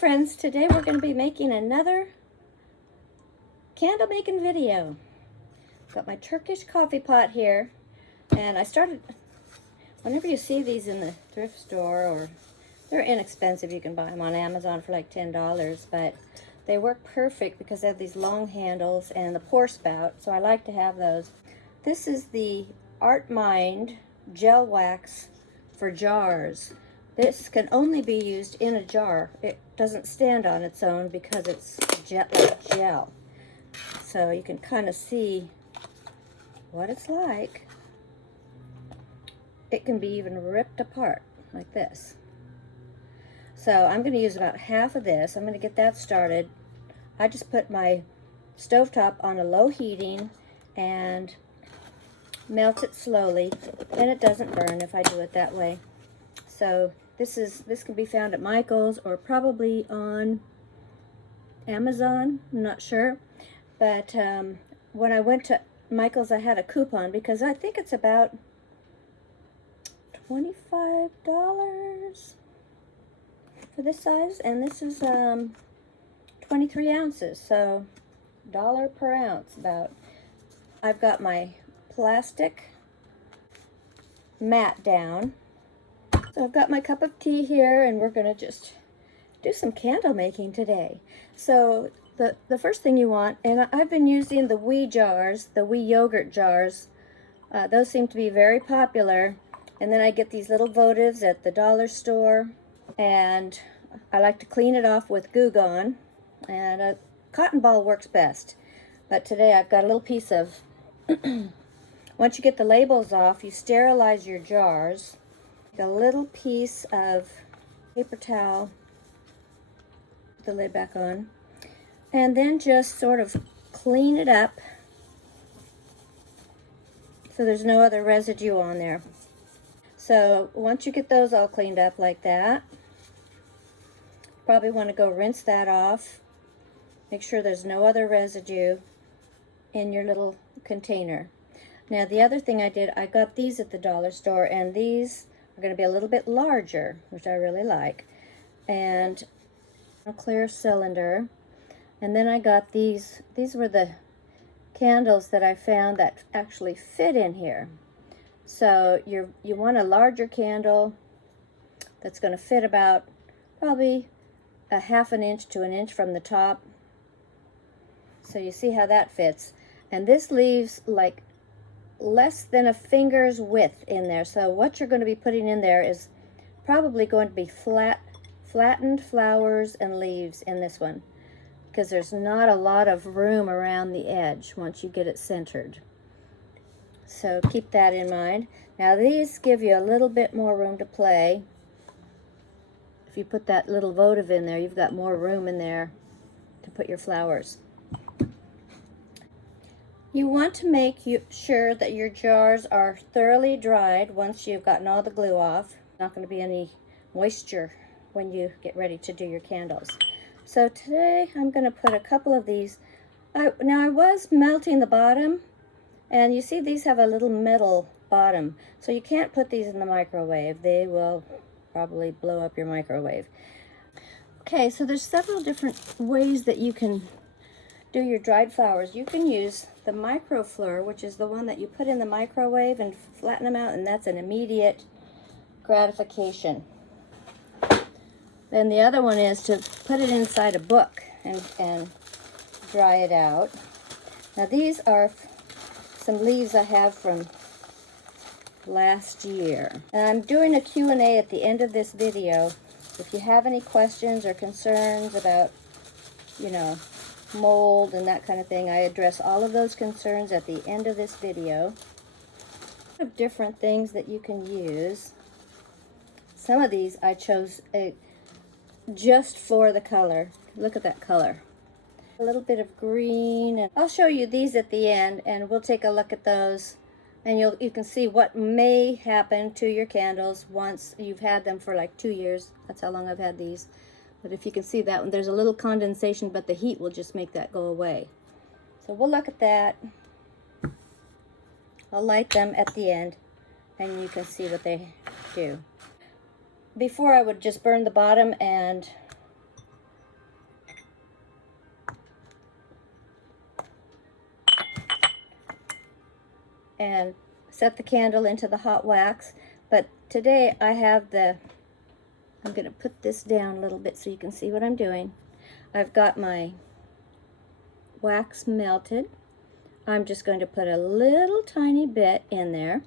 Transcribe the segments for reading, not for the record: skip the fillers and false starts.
friends, today we're going to be making another candle making video. Got my Turkish coffee pot here, and I started, whenever you see these in the thrift store, or they're inexpensive, you can buy them on Amazon for like $10, but they work perfect because they have these long handles and the pour spout, so I like to have those. This is the Art Mind gel wax for jars. This can only be used in a jar. It doesn't stand on its own because it's like gel. So you can kind of see what it's like. It can be even ripped apart like this. So I'm going to use about half of this. I'm going to get that started. I just put my stovetop on a low heating and melt it slowly, and it doesn't burn if I do it that way. So this can be found at Michael's or probably on Amazon, I'm not sure. But when I went to Michael's, I had a coupon because I think it's about $25 for this size, and this is 23 ounces, so $1 per ounce about. I've got my plastic mat down. So I've got my cup of tea here, and we're going to just do some candle making today. So the first thing you want, and I've been using the wee jars, the wee yogurt jars. Those seem to be very popular. And then I get these little votives at the dollar store, and I like to clean it off with Goo Gone, and a cotton ball works best. But today I've got a little piece of, once you get the labels off, you sterilize your jars. A little piece of paper towel, put the lid back on, and then just sort of clean it up so there's no other residue on there. So once you get those all cleaned up like that, you probably want to go rinse that off. Make sure there's no other residue in your little container. Now the other thing I did, I got these at the dollar store, and these are going to be a little bit larger, which I really like, and a clear cylinder. And then I got these were the candles that I found that actually fit in here. So you want a larger candle that's going to fit about probably a ½ inch to an inch from the top. So you see how that fits, and this leaves like less than a finger's width in there. So what you're going to be putting in there is probably going to be flattened flowers and leaves in this one, because there's not a lot of room around the edge once you get it centered. So keep that in mind. Now these give you a little bit more room to play. If you put that little votive in there, you've got more room in there to put your flowers. You want to make sure that your jars are thoroughly dried once you've gotten all the glue off. Not going to be any moisture when you get ready to do your candles. So today I'm going to put a couple of these. Now I was melting the bottom, and you see these have a little metal bottom, so you can't put these in the microwave. They will probably blow up your microwave. Okay, so there's several different ways that you can do your dried flowers. You can use the microfleur, which is the one that you put in the microwave and flatten them out, and that's an immediate gratification. Then the other one is to put it inside a book and dry it out. Now these are some leaves I have from last year. And I'm doing a Q&A at the end of this video. If you have any questions or concerns about, mold and that kind of thing, I address all of those concerns at the end of this video. Of different things that you can use. Some of these I chose just for the color. Look at that color. A little bit of green, and I'll show you these at the end, and we'll take a look at those, and you can see what may happen to your candles once you've had them for like 2 years. That's how long I've had these. But if you can see that one, there's a little condensation, but the heat will just make that go away. So we'll look at that. I'll light them at the end, and you can see what they do. Before I would just burn the bottom and and set the candle into the hot wax. But today I have I'm going to put this down a little bit so you can see what I'm doing. I've got my wax melted. I'm just going to put a little tiny bit in there,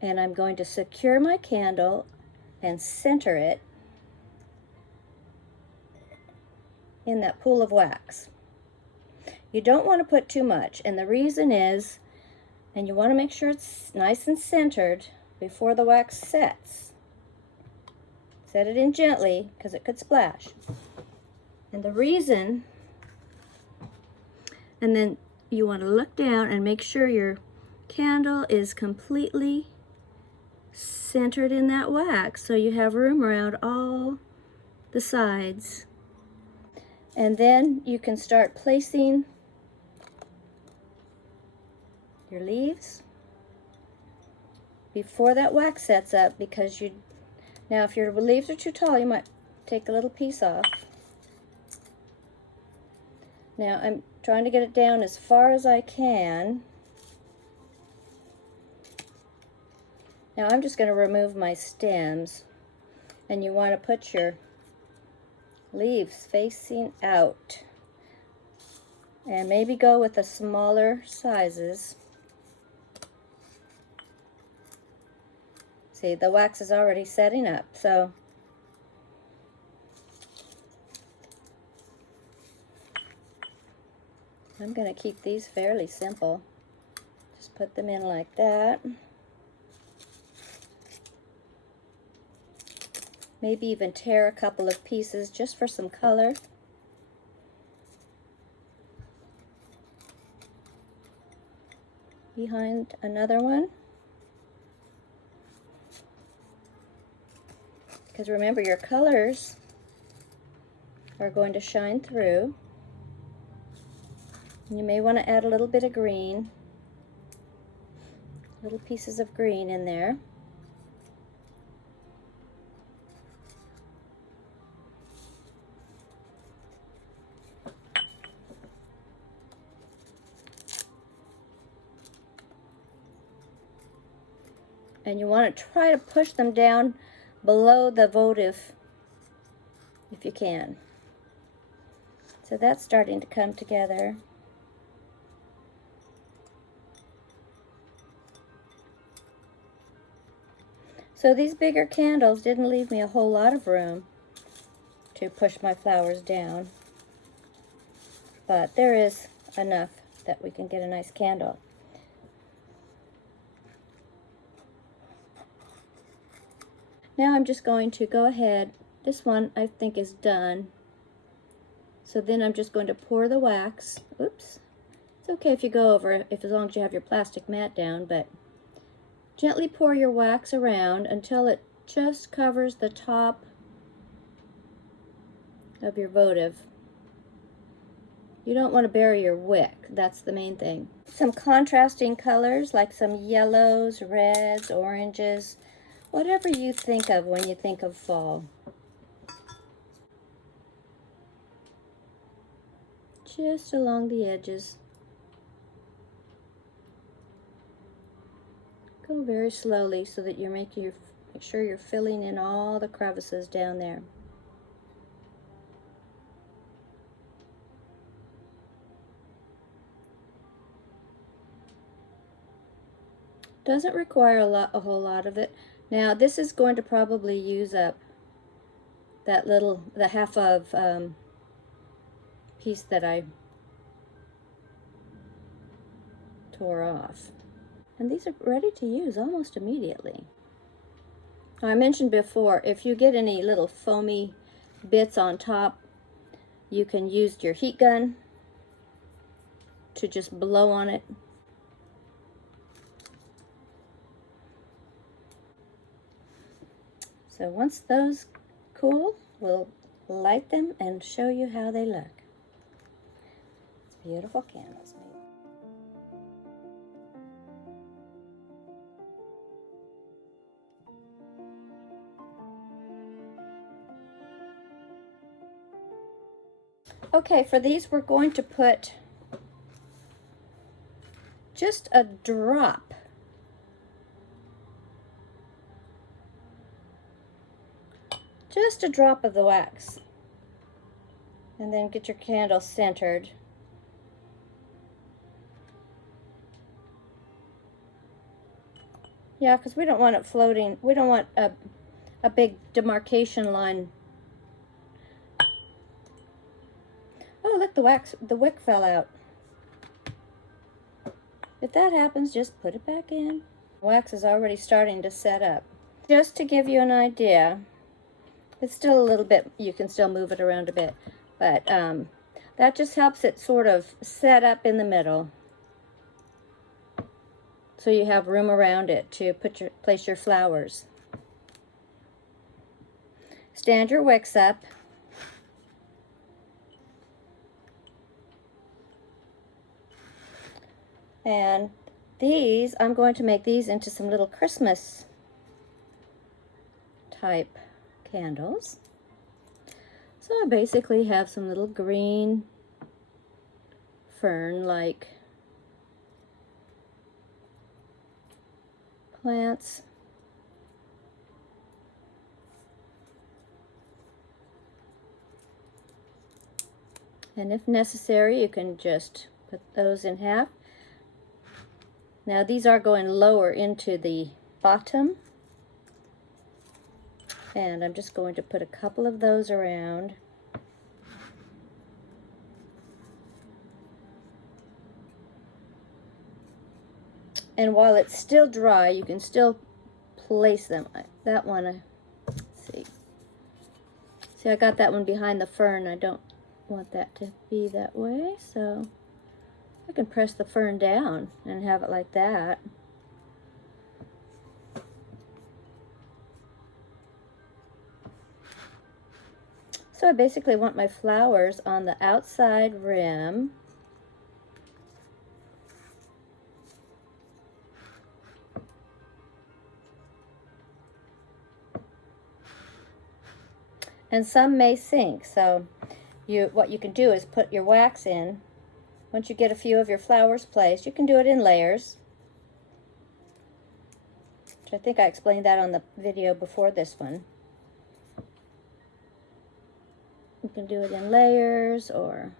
and I'm going to secure my candle and center it in that pool of wax. You don't want to put too much, and the reason is, and you want to make sure it's nice and centered before the wax sets. Set it in gently because it could splash. And the reason, and then you want to look down and make sure your candle is completely centered in that wax so you have room around all the sides. And then you can start placing your leaves before that wax sets up, because now if your leaves are too tall, you might take a little piece off. Now I'm trying to get it down as far as I can. Now I'm just going to remove my stems, and you want to put your leaves facing out, and maybe go with the smaller sizes. See, the wax is already setting up, so I'm going to keep these fairly simple. Just put them in like that. Maybe even tear a couple of pieces just for some color. Behind another one. Because remember, your colors are going to shine through. You may want to add a little bit of green, little pieces of green in there. And you want to try to push them down below the votive if you can. So that's starting to come together. So these bigger candles didn't leave me a whole lot of room to push my flowers down, but there is enough that we can get a nice candle. Now I'm just going to go ahead, this one I think is done, so then I'm just going to pour the wax. Oops, it's okay if you go over, as long as you have your plastic mat down, but gently pour your wax around until it just covers the top of your votive. You don't want to bury your wick, that's the main thing. Some contrasting colors like some yellows, reds, oranges, whatever you think of when you think of fall. Just along the edges. Go very slowly so that you're make sure you're filling in all the crevices down there. Doesn't require a whole lot of it. Now this is going to probably use up the half of piece that I tore off. And these are ready to use almost immediately. Now, I mentioned before, if you get any little foamy bits on top, you can use your heat gun to just blow on it. So once those cool, we'll light them and show you how they look. It's beautiful candles made. Okay, for these we're going to put just a drop. Just a drop of the wax. And then get your candle centered. Yeah, because we don't want it floating. We don't want a big demarcation line. Oh, look, the wick fell out. If that happens, just put it back in. Wax is already starting to set up. Just to give you an idea, it's still a little bit, you can still move it around a bit, but that just helps it sort of set up in the middle. So you have room around it to place your flowers. Stand your wicks up. And these, I'm going to make these into some little Christmas type candles. So I basically have some little green fern-like plants. And if necessary, you can just put those in half. Now these are going lower into the bottom. And I'm just going to put a couple of those around. And while it's still dry, you can still place them. That one, let's see. See, I got that one behind the fern. I don't want that to be that way, so I can press the fern down and have it like that. So I basically want my flowers on the outside rim. And some may sink, so what you can do is put your wax in. Once you get a few of your flowers placed, you can do it in layers, which I think I explained that on the video before this one. You can do it in layers or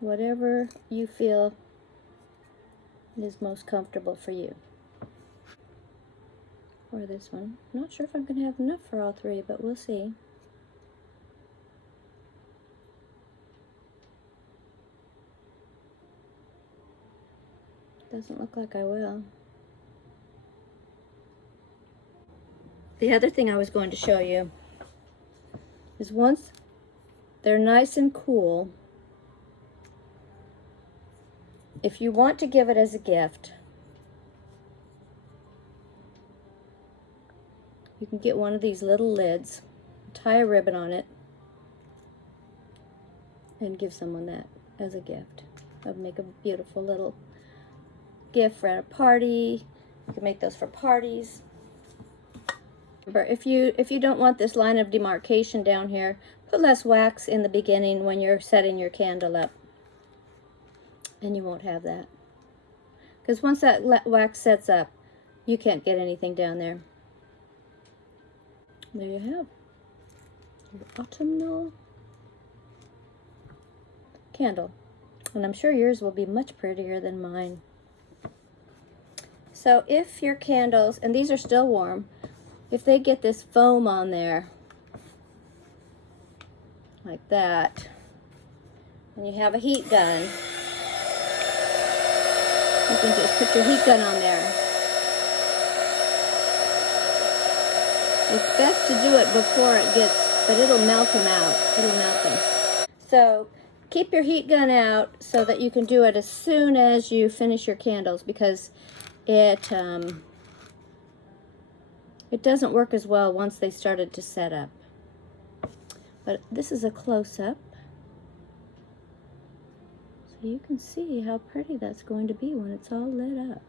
whatever you feel is most comfortable for you. Or this one. I'm not sure if I'm going to have enough for all three, but we'll see. Doesn't look like I will. The other thing I was going to show you is once they're nice and cool, if you want to give it as a gift, you can get one of these little lids, tie a ribbon on it, and give someone that as a gift. That would make a beautiful little gift for at a party. You can make those for parties. Remember, if you don't want this line of demarcation down here, put less wax in the beginning when you're setting your candle up, and you won't have that. Because once that wax sets up, you can't get anything down there. There you have your autumnal candle. And I'm sure yours will be much prettier than mine. So if your candles, and these are still warm, if they get this foam on there, like that, and you have a heat gun, you can just put your heat gun on there. It's best to do it before it gets, but it'll melt them out. It'll melt them. So keep your heat gun out so that you can do it as soon as you finish your candles, because it doesn't work as well once they started to set up. But this is a close-up, so you can see how pretty that's going to be when it's all lit up.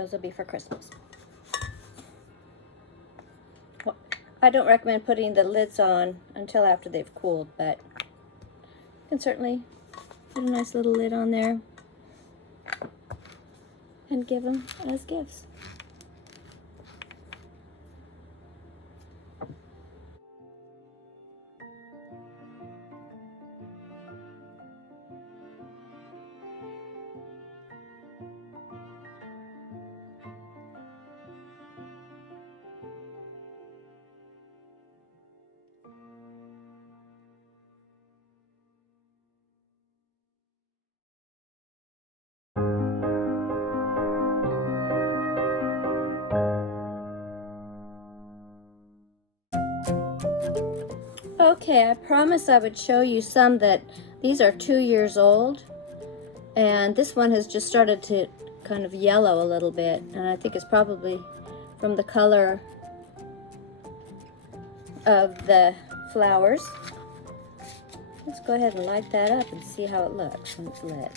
Those will be for Christmas. Well, I don't recommend putting the lids on until after they've cooled, but you can certainly put a nice little lid on there and give them as gifts. Okay, I promised I would show you some that these are 2 years old, and this one has just started to kind of yellow a little bit, and I think it's probably from the color of the flowers. Let's go ahead and light that up and see how it looks when it's lit.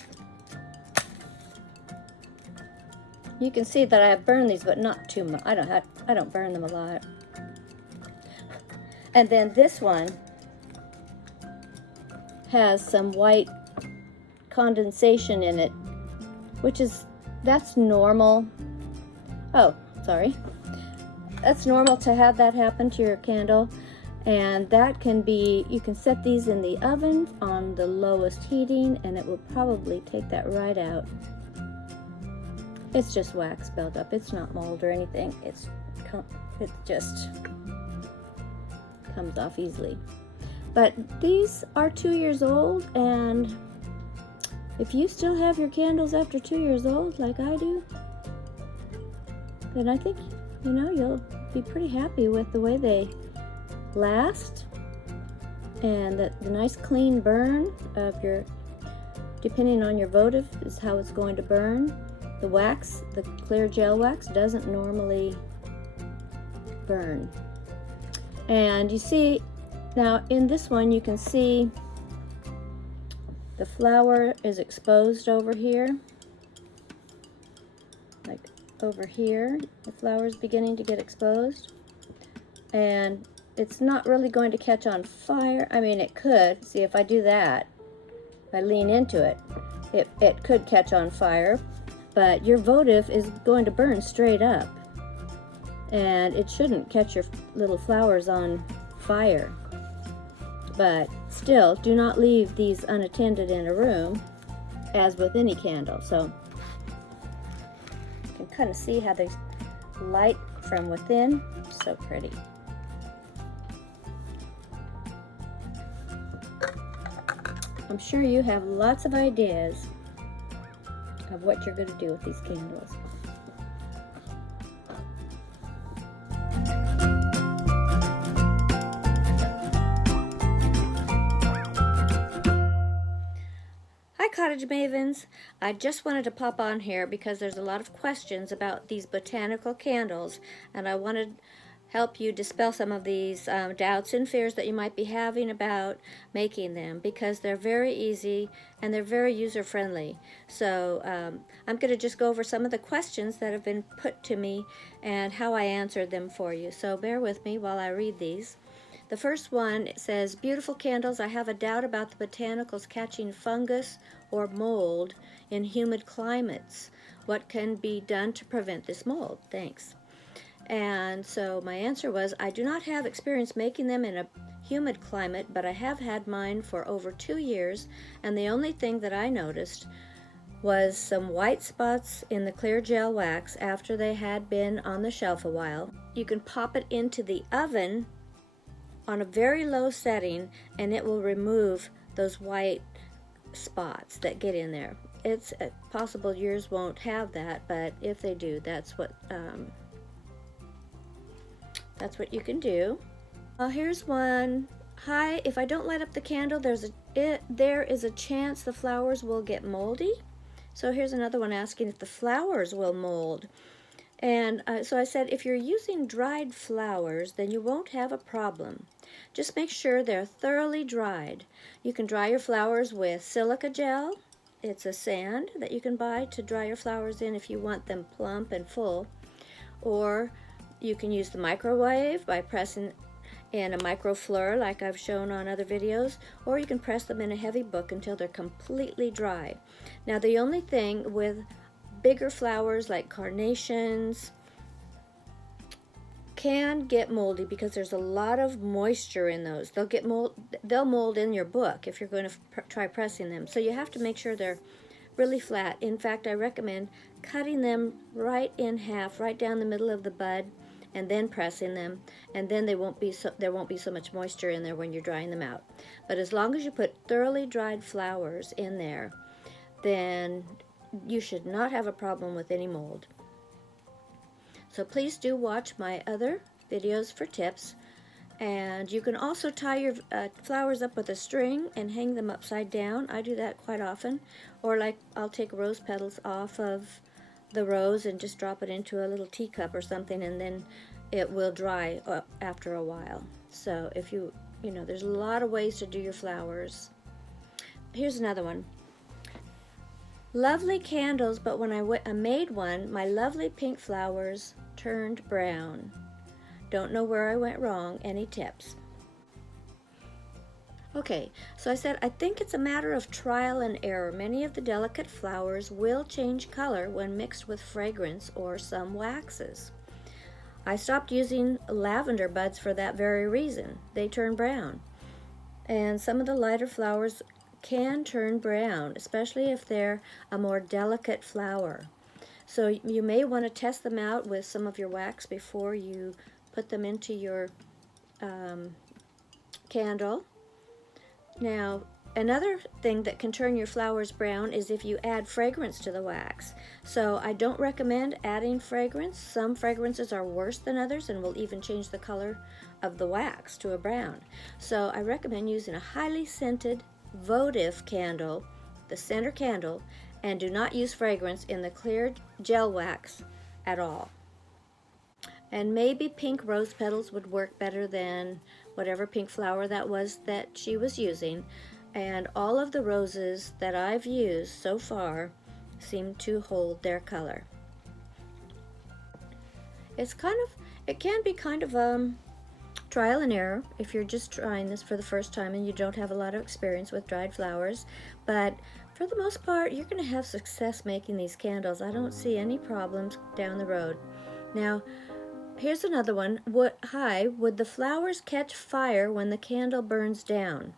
You can see that I have burned these, but not too much. I don't burn them a lot. And then this one has some white condensation in it, that's normal. Oh, sorry. That's normal to have that happen to your candle. And that can be, you can set these in the oven on the lowest heating and it will probably take that right out. It's just wax buildup. It's not mold or anything. It just comes off easily. But these are 2 years old, and if you still have your candles after 2 years old like I do, then I think, you'll be pretty happy with the way they last and the nice clean burn of your, depending on your votive is how it's going to burn. The wax, the clear gel wax, doesn't normally burn. And you see, now in this one you can see the flower is exposed over here. Like over here, the flower is beginning to get exposed. And it's not really going to catch on fire. I mean, it could. See, if I do that, if I lean into it, it could catch on fire. But your votive is going to burn straight up. And it shouldn't catch your little flowers on fire. But still, do not leave these unattended in a room, as with any candle. So you can kind of see how they light from within. So pretty. I'm sure you have lots of ideas of what you're going to do with these candles. Hi Cottage Mavens! I just wanted to pop on here because there's a lot of questions about these botanical candles, and I wanted to help you dispel some of these doubts and fears that you might be having about making them, because they're very easy and they're very user-friendly. So I'm going to just go over some of the questions that have been put to me and how I answered them for you. So bear with me while I read these. The first one says, beautiful candles, I have a doubt about the botanicals catching fungus or mold in humid climates. What can be done to prevent this mold? Thanks. And so my answer was, I do not have experience making them in a humid climate, but I have had mine for over 2 years, and the only thing that I noticed was some white spots in the clear gel wax after they had been on the shelf a while. You can pop it into the oven on a very low setting and it will remove those white spots that get in there. It's possible yours won't have that, but if they do, that's what you can do. Here's one. Hi, if I don't light up the candle, there is a chance the flowers will get moldy. So here's another one asking if the flowers will mold. And so I said, if you're using dried flowers, then you won't have a problem. Just make sure they're thoroughly dried. You can dry your flowers with silica gel, It's a sand that you can buy to dry your flowers in if you want them plump and full. Or you can use the microwave by pressing in a microfleur like I've shown on other videos, or you can press them in a heavy book until they're completely dry. Now the only thing with bigger flowers like carnations can get moldy because there's a lot of moisture in those. They'll mold in your book if you're going to try pressing them. So you have to make sure they're really flat. In fact, I recommend cutting them right in half, right down the middle of the bud, and then pressing them, and then there won't be so much moisture in there when you're drying them out. But as long as you put thoroughly dried flowers in there, then you should not have a problem with any mold. So please do watch my other videos for tips. And you can also tie your flowers up with a string and hang them upside down. I do that quite often. Or like I'll take rose petals off of the rose and just drop it into a little teacup or something, and then it will dry after a while. So if you know, there's a lot of ways to do your flowers. Here's another one. Lovely candles, but when I made one, my lovely pink flowers turned brown. Don't know where I went wrong. Any tips? Okay, so I said I think it's a matter of trial and error. Many of the delicate flowers will change color when mixed with fragrance or some waxes. I stopped using lavender buds for that very reason. They turn brown. And some of the lighter flowers can turn brown, especially if they're a more delicate flower. So you may want to test them out with some of your wax before you put them into your candle. Now, another thing that can turn your flowers brown is if you add fragrance to the wax. So I don't recommend adding fragrance. Some fragrances are worse than others and will even change the color of the wax to a brown. So I recommend using a highly scented votive candle, the center candle, and do not use fragrance in the clear gel wax at all. And maybe pink rose petals would work better than whatever pink flower that was that she was using. And all of the roses that I've used so far seem to hold their color. It can be kind of trial and error if you're just trying this for the first time and you don't have a lot of experience with dried flowers. But for the most part, you're going to have success making these candles. I don't see any problems down the road. Now, here's another one. Would the flowers catch fire when the candle burns down?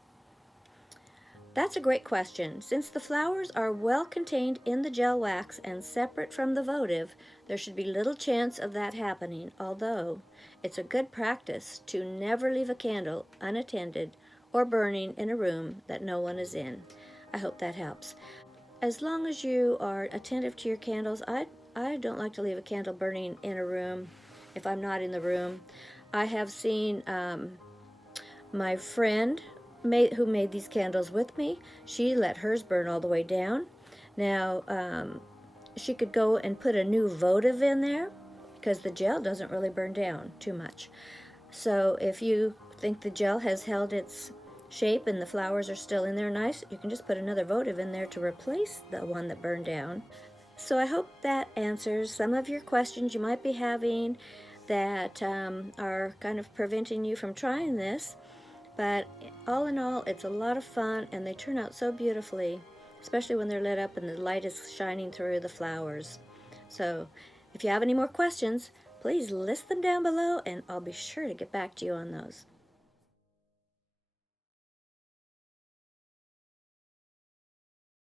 That's a great question. Since the flowers are well contained in the gel wax and separate from the votive, there should be little chance of that happening, although it's a good practice to never leave a candle unattended or burning in a room that no one is in. I hope that helps. As long as you are attentive to your candles, I don't like to leave a candle burning in a room if I'm not in the room. I have seen my friend who made these candles with me, she let hers burn all the way down. Now, she could go and put a new votive in there because the gel doesn't really burn down too much. So if you think the gel has held its shape and the flowers are still in there nice, you can just put another votive in there to replace the one that burned down. So I hope that answers some of your questions you might be having that are kind of preventing you from trying this. But all in all, it's a lot of fun, and they turn out so beautifully, especially when they're lit up and the light is shining through the flowers. So if you have any more questions, please list them down below, and I'll be sure to get back to you on those.